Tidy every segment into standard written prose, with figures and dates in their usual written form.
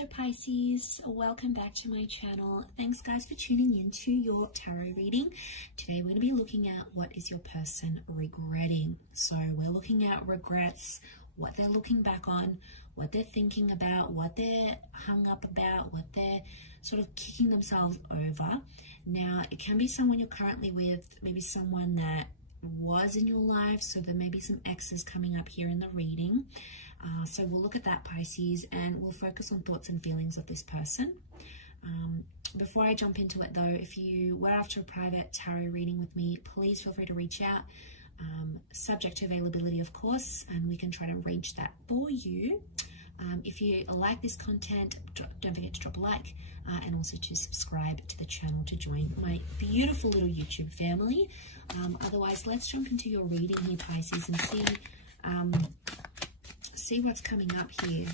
Hello Pisces, welcome back to my channel. Thanks guys for tuning in to your tarot reading. Today we're going to be looking at what is your person regretting. So we're looking at regrets, what they're looking back on, what they're thinking about, what they're hung up about, what they're sort of kicking themselves over. Now it can be someone you're currently with, maybe someone that was in your life, so there may be some exes coming up here in the reading. So we'll look at that, Pisces, and we'll focus on thoughts and feelings of this person. Before I jump into it though, if you were after a private tarot reading with me, please feel free to reach out, subject to availability of course, and we can try to arrange that for you. If you like this content, don't forget to drop a like and also to subscribe to the channel to join my beautiful little YouTube family. Otherwise, let's jump into your reading here, Pisces, and see what's coming up here.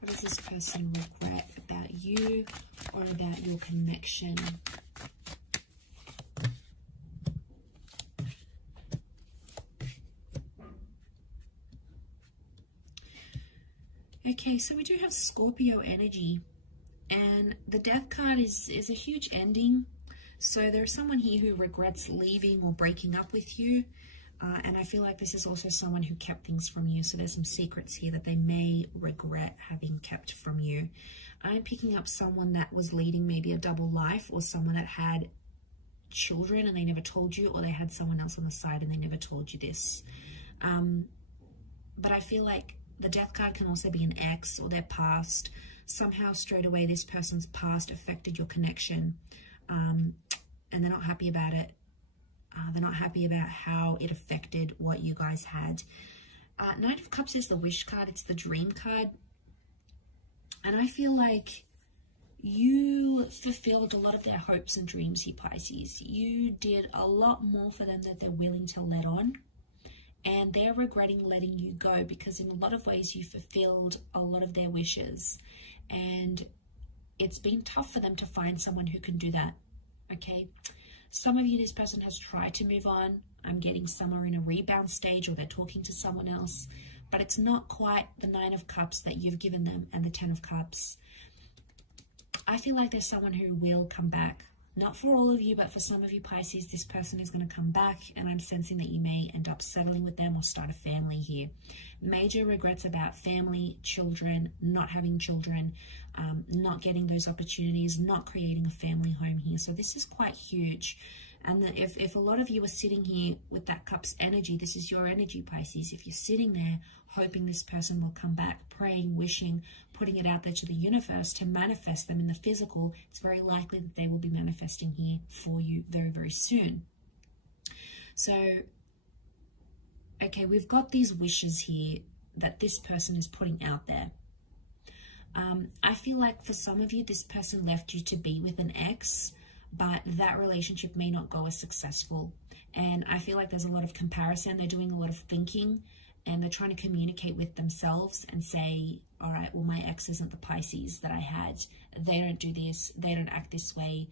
What does this person regret about you or about your connection? Okay, so we do have Scorpio energy, and the Death card is a huge ending. So there's someone here who regrets leaving or breaking up with you. And I feel like this is also someone who kept things from you. So there's some secrets here that they may regret having kept from you. I'm picking up someone that was leading maybe a double life, or someone that had children and they never told you, or they had someone else on the side and they never told you this. But I feel like the Death card can also be an ex or their past. Somehow straight away this person's past affected your connection. And they're not happy about it. They're not happy about how it affected what you guys had. Knight of Cups is the wish card. It's the dream card. And I feel like you fulfilled a lot of their hopes and dreams here, Pisces. You did a lot more for them than they're willing to let on. And they're regretting letting you go because in a lot of ways you fulfilled a lot of their wishes. And it's been tough for them to find someone who can do that. Okay, some of you, this person has tried to move on. I'm getting somewhere in a rebound stage, or they're talking to someone else, but it's not quite the 9 of Cups that you've given them and the 10 of Cups. I feel like there's someone who will come back. Not for all of you, but for some of you, Pisces, this person is going to come back, and I'm sensing that you may end up settling with them or start a family here. Major regrets about family, children, not having children, not getting those opportunities, not creating a family home here. So this is quite huge. And if a lot of you are sitting here with that Cups energy, this is your energy, Pisces. If you're sitting there hoping this person will come back, praying, wishing, putting it out there to the universe to manifest them in the physical, it's very likely that they will be manifesting here for you very, very soon. So, okay, we've got these wishes here that this person is putting out there. I feel like for some of you, this person left you to be with an ex, but that relationship may not go as successful. And I feel like there's a lot of comparison. They're doing a lot of thinking, and they're trying to communicate with themselves and say, all right, well, my ex isn't the Pisces that I had. They don't do this. They don't act this way.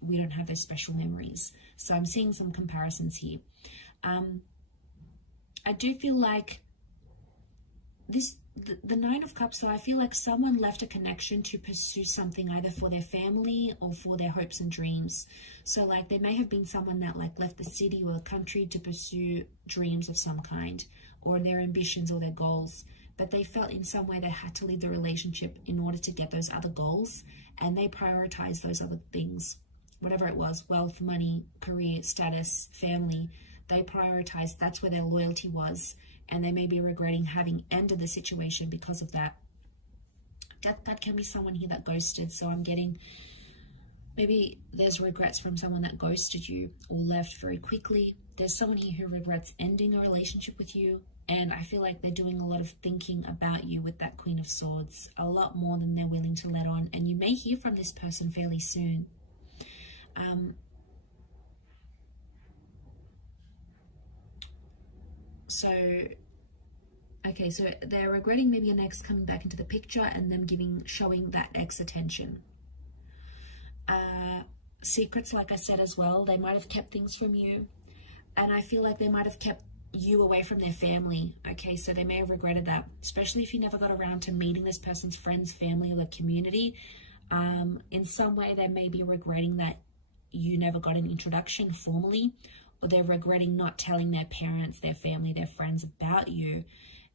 We don't have those special memories. So I'm seeing some comparisons here. I do feel like the 9 of Cups, so I feel like someone left a connection to pursue something either for their family or for their hopes and dreams. So like there may have been someone that like left the city or the country to pursue dreams of some kind, or their ambitions or their goals, but they felt in some way they had to leave the relationship in order to get those other goals, and they prioritized those other things, whatever it was, wealth, money, career, status, family. They prioritized, that's where their loyalty was, and they may be regretting having ended the situation because of that. Death card can be someone here that ghosted, so I'm getting maybe there's regrets from someone that ghosted you or left very quickly. There's someone here who regrets ending a relationship with you, and I feel like they're doing a lot of thinking about you with that Queen of Swords, a lot more than they're willing to let on, and you may hear from this person fairly soon. So they're regretting maybe an ex coming back into the picture and them showing that ex attention. Secrets, like I said as well, they might have kept things from you, and I feel like they might have kept you away from their family. Okay, so they may have regretted that, especially if you never got around to meeting this person's friends, family, or the community. In some way, they may be regretting that you never got an introduction formally, or they're regretting not telling their parents, their family, their friends about you.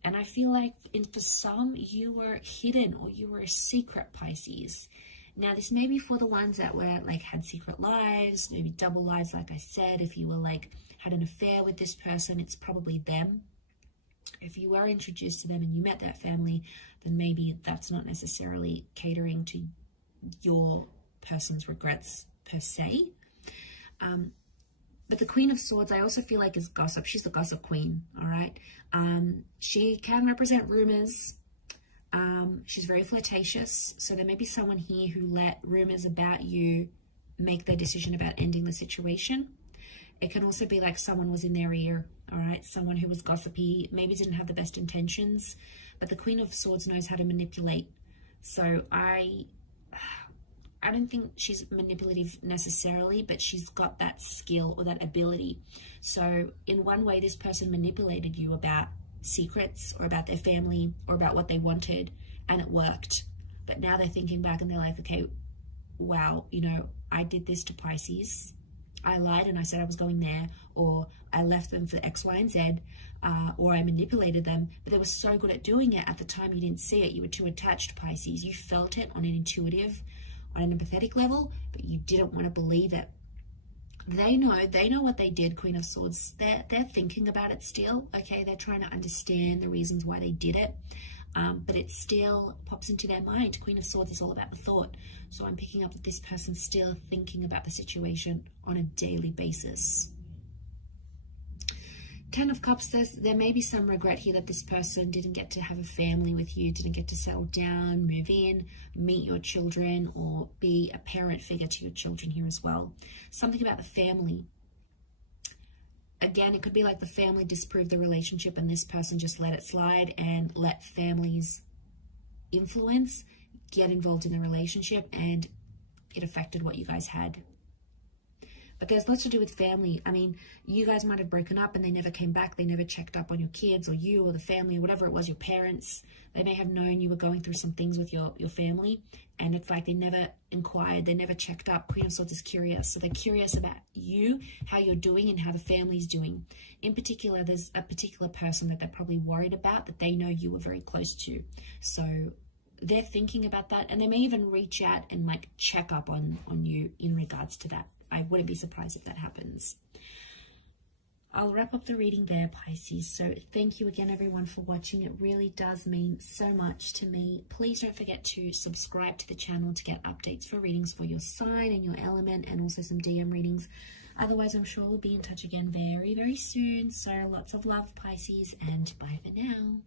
And I feel like for some, you were hidden, or you were a secret Pisces. Now, this may be for the ones that were like had secret lives, maybe double lives, like I said. If you were like had an affair with this person, it's probably them. If you were introduced to them and you met that family, then maybe that's not necessarily catering to your person's regrets per se. But the Queen of Swords, I also feel like, is gossip. She's the gossip queen, all right? She can represent rumors. She's very flirtatious. So there may be someone here who let rumors about you make their decision about ending the situation. It can also be like someone was in their ear, all right? Someone who was gossipy, maybe didn't have the best intentions, but the Queen of Swords knows how to manipulate. So I don't think she's manipulative necessarily, but she's got that skill or that ability. So in one way, this person manipulated you about secrets or about their family or about what they wanted, and it worked. But now they're thinking back and they're like, okay, wow, you know, I did this to Pisces. I lied and I said I was going there, or I left them for X, Y, and Z, or I manipulated them, but they were so good at doing it at the time you didn't see it. You were too attached, Pisces. You felt it on an intuitive, on an empathetic level, but you didn't want to believe it. They know what they did, Queen of Swords. They're thinking about it still, okay? They're trying to understand the reasons why they did it, but it still pops into their mind. Queen of Swords is all about the thought. So I'm picking up that this person's still thinking about the situation on a daily basis. Ten of Cups says there may be some regret here that this person didn't get to have a family with you, didn't get to settle down, move in, meet your children, or be a parent figure to your children here as well. Something about the family. Again, it could be like the family disproved the relationship and this person just let it slide and let family's influence get involved in the relationship, and it affected what you guys had. But there's lots to do with family. I mean, you guys might have broken up and they never came back. They never checked up on your kids or you or the family or whatever it was, your parents. They may have known you were going through some things with your family, and it's like they never inquired. They never checked up. Queen of Swords is curious. So they're curious about you, how you're doing, and how the family's doing. In particular, there's a particular person that they're probably worried about that they know you were very close to. So they're thinking about that, and they may even reach out and like check up on you in regards to that. I wouldn't be surprised if that happens. I'll wrap up the reading there, Pisces. So thank you again, everyone, for watching. It really does mean so much to me. Please don't forget to subscribe to the channel to get updates for readings for your sign and your element, and also some DM readings. Otherwise, I'm sure we'll be in touch again very, very soon. So lots of love, Pisces, and bye for now.